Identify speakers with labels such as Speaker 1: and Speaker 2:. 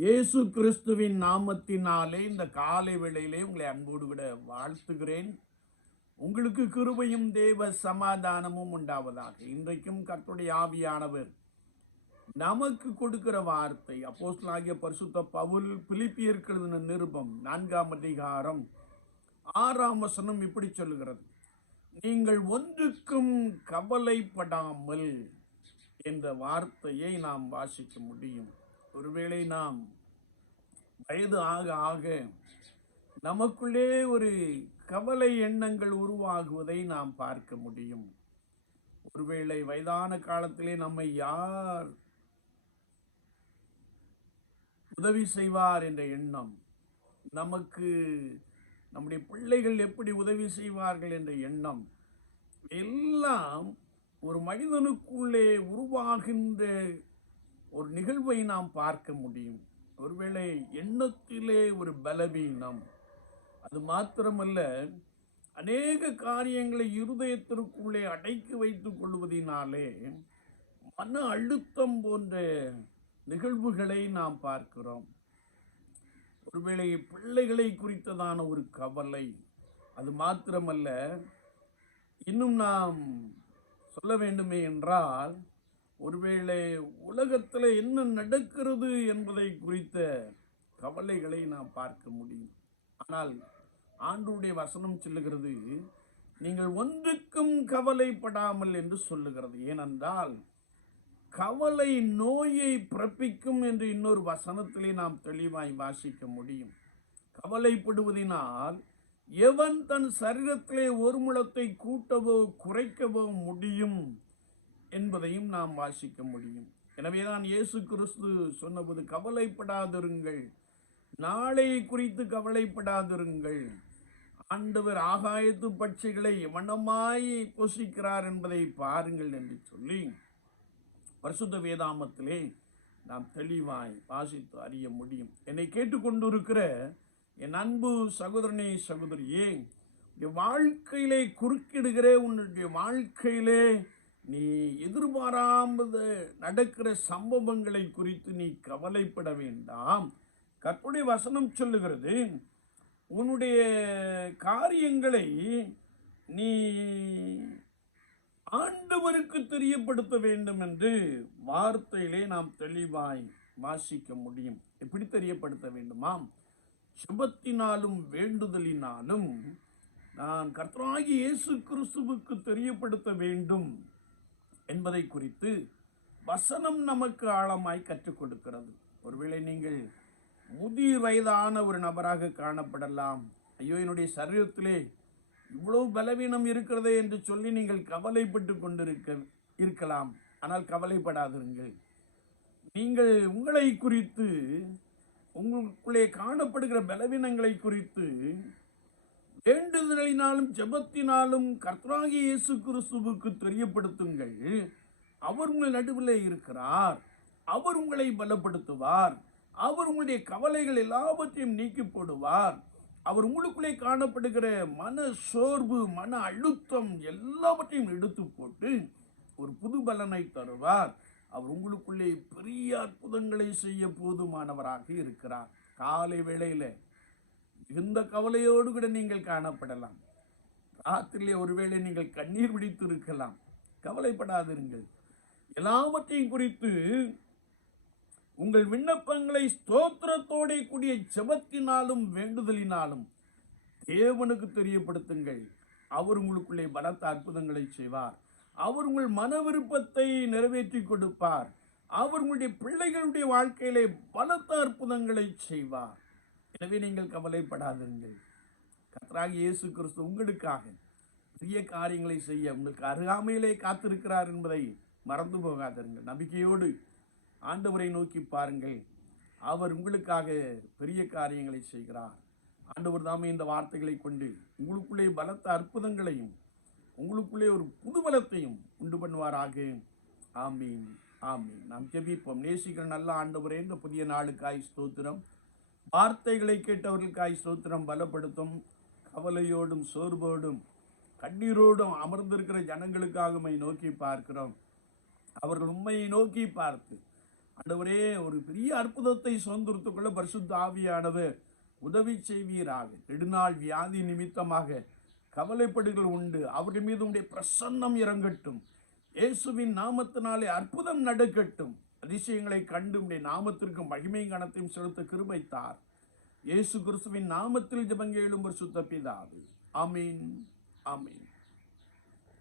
Speaker 1: இயேசு கிறிஸ்துவின் நாமத்தினாலே இந்த காலை வேளையிலே உங்களை அன்போடு விட வாழ்த்துகிறேன். உங்களுக்கு கிருபையும் தேவ சமாதானமும் உண்டாவதாக. இன்றைக்கும் கர்த்தருடைய ஆவியானவர் நமக்கு கொடுக்கிற வார்த்தை அப்போஸ்தலனாகிய பரிசுத்த பவுல் பிலிப்பி எழுதின நிருபம் நான்காம் அதிகாரம் ஆறாம் வசனம் இப்படி சொல்கிறது நீங்கள் ஒன்றுக்கும் கவலைப்படாமல் என்ற வார்த்தையை நாம் வாசிக்க முடியும். ஒருவேளை நாம் வயது ஆக ஆக நமக்குள்ளே ஒரு கவலை எண்ணங்கள் உருவாகுவதை நாம் பார்க்க முடியும். ஒருவேளை வயதான காலத்திலே நம்மை யார் உதவி செய்வார் என்ற எண்ணம் நமக்கு நம்முடைய பிள்ளைகள் எப்படி உதவி செய்வார்கள் என்ற எண்ணம் எல்லாம் ஒரு மனிதனுக்குள்ளே உருவாகின்ற ஒரு நிகழ்வை நாம் பார்க்க முடியும். ஒருவேளை எண்ணத்திலே ஒரு பலவீனம். அது மாத்திரமல்ல அநேக காரியங்களை இருதயத்திற்குள்ளே அடைக்கி வைத்துக் கொள்வதினாலே மன அழுத்தம் போன்ற நிகழ்வுகளை நாம் பார்க்கிறோம். ஒருவேளை பிள்ளைகளை குறித்ததான ஒரு கவலை. அது மாத்திரமல்ல இன்னும் நாம் சொல்ல வேண்டுமே என்றால் ஒருவேளை உலகத்தில் என்ன நடக்கிறது என்பதை குறித்த கவலைகளை நாம் பார்க்க முடியும். ஆனால் ஆண்டுடைய வசனம் சொல்லுகிறது நீங்கள் ஒன்றுக்கும் கவலைப்படாமல் என்று சொல்லுகிறது. ஏனென்றால் கவலை நோயை பிறப்பிக்கும் என்று இன்னொரு வசனத்திலே நாம் தெளிவாய் வாசிக்க முடியும். கவலைப்படுவதினால் எவன் தன் சரீரத்திலே ஒரு முழத்தை கூட்டவோ குறைக்கவோ முடியும். என்பதையும் நாம் வாசிக்க முடியும். எனவேதான் இயேசு கிறிஸ்து சொன்னபோது கவலைப்படாதிருங்கள். நாளை குறித்து கவலைப்படாதிருங்கள். ஆண்டவர் ஆகாயத்து பட்சிகளை எவனமாய் போஷிக்கிறார் என்பதை பாருங்கள் என்று சொல்லி பரிசுத்த வேதாமத்திலே நாம் தெளிவாய் வாசித்து அறிய முடியும். என்னை கேட்டுக்கொண்டிருக்கிற என் அன்பு சகோதரனே சகோதரியே வாழ்க்கையிலே குறுக்கிடுகிற உன்னுடைய வாழ்க்கையிலே நீ எதிர்பாராமது நடக்கிற சம்பவங்களை குறித்து நீ கவலைப்பட வேண்டாம். கற்புடைய வசனம் சொல்லுகிறது உன்னுடைய காரியங்களை நீ ஆண்டவருக்கு தெரியப்படுத்த வேண்டும் என்று வார்த்தையிலே நாம் தெளிவாய் வாசிக்க முடியும். எப்படி தெரியப்படுத்த வேண்டுமாம்? சுபத்தினாலும் வேண்டுதலினாலும் நான் கர்த்தராகி இயேசு கிறிஸ்துவுக்கு தெரியப்படுத்த வேண்டும். என்பதை குறித்து வசனம் நமக்கு ஆழமாய் கற்றுக் கொடுக்கிறது. ஒருவேளை நீங்கள் முதிர் வயதான ஒரு நபராக காணப்படலாம். ஐயோ என்னுடைய சரீரத்திலே இவ்வளவு பலவீனம் இருக்கிறதே என்று சொல்லி நீங்கள் கவலைப்பட்டு கொண்டிருக்க இருக்கலாம். ஆனால் கவலைப்படாதிருங்கள். நீங்கள் உங்களை குறித்து உங்களுக்குள்ளே காணப்படுகிற பலவீனங்களை குறித்து வேண்டுதலினாலும் ஜெபத்தினாலும் கர்த்தராகிய இயேசு கிறிஸ்துவுக்கு தெரியப்படுத்துங்கள். அவர் உங்கள் நடுவில் இருக்கிறார். அவர் உங்களை பலப்படுத்துவார். அவர் உங்களுடைய கவலைகள் எல்லாவற்றையும் நீக்கி போடுவார். அவர் உங்களுக்குள்ளே காணப்படுகிற மன சோர்வு மன அழுத்தம் எல்லாவற்றையும் எடுத்து போட்டு ஒரு புது பலனை தருவார். அவர் உங்களுக்குள்ளே பெரிய அற்புதங்களை செய்ய போதுமானவராக இருக்கிறார். காலை வேளையில் இந்த கவலையோடு கூட நீங்கள் காணப்படலாம். ராத்திரிலே ஒருவேளை நீங்கள் கண்ணீர் பிடித்து இருக்கலாம் கவலைப்படாதிருங்கள். எல்லாவற்றையும் குறித்து உங்கள் விண்ணப்பங்களை ஸ்தோத்திரத்தோட கூடிய ஜெபத்தினாலும் வேண்டுதலினாலும் தேவனுக்கு தெரியப்படுத்துங்கள். அவர் உங்களுக்குள்ளே பலத்த அற்புதங்களை செய்வார். அவர் உங்கள் மன விருப்பத்தை நிறைவேற்றி கொடுப்பார். அவர் உங்களுடைய பிள்ளைகளுடைய வாழ்க்கையிலே பலத்த அற்புதங்களை செய்வார். எனவே நீங்கள் கவலைப்படாதீர்கள். கத்ராக இயேசு கிறிஸ்து உங்களுக்காக பெரிய காரியங்களை செய்ய உங்களுக்கு அருகாமையிலே காத்திருக்கிறார் என்பதை மறந்து போகாதீர்கள் நம்பிக்கையோடு ஆண்டவரை நோக்கி பாருங்கள். அவர் உங்களுக்காக பெரிய காரியங்களை செய்கிறார். ஆண்டவர் தாமே இந்த வார்த்தைகளை கொண்டு உங்களுக்குள்ளே பலத்த அற்புதங்களையும் உங்களுக்குள்ளே ஒரு புது பலத்தையும் உண்டு பண்ணுவாராக. ஆமீன். ஆமீன். நாம் ஜெபிப்போம். நேசிக்கிற நல்ல ஆண்டவரே இந்த புதிய நாளுக்காய் ஸ்தோத்திரம். வார்த்தைகளை கேட்டவர்களுக்காய் ஸ்தோத்திரம் பலப்படுத்தும் கவலையோடும் சோர்வோடும் கண்ணீரோடும் அமர்ந்திருக்கிற ஜனங்களுக்காக உண்மை நோக்கி பார்க்கிறோம். அவர்கள் உண்மையை நோக்கி பார்த்து ஆண்டவரே ஒரு பெரிய அற்புதத்தை சுதந்திரத்துக்குள்ள பரிசுத்த ஆவியானவர் உதவி செய்வீராக. நெடுநாள் வியாதி நிமித்தமாக கவலைப்படுகள் உண்டு. அவர்கள் மீது உடைய பிரசன்னம் இறங்கட்டும். இயேசுவின் நாமத்தினாலே அற்புதம் நடக்கட்டும். அதிசயங்களை கண்டு உடைய நாமத்திற்கு மகிமையும் கணத்தையும் செலுத்த கிருபைத்தார். இயேசு கிறிஸ்துவின் நாமத்தில் ஜெபங்கேளும் சுத்த பிதாவே. அமீன் அமீன்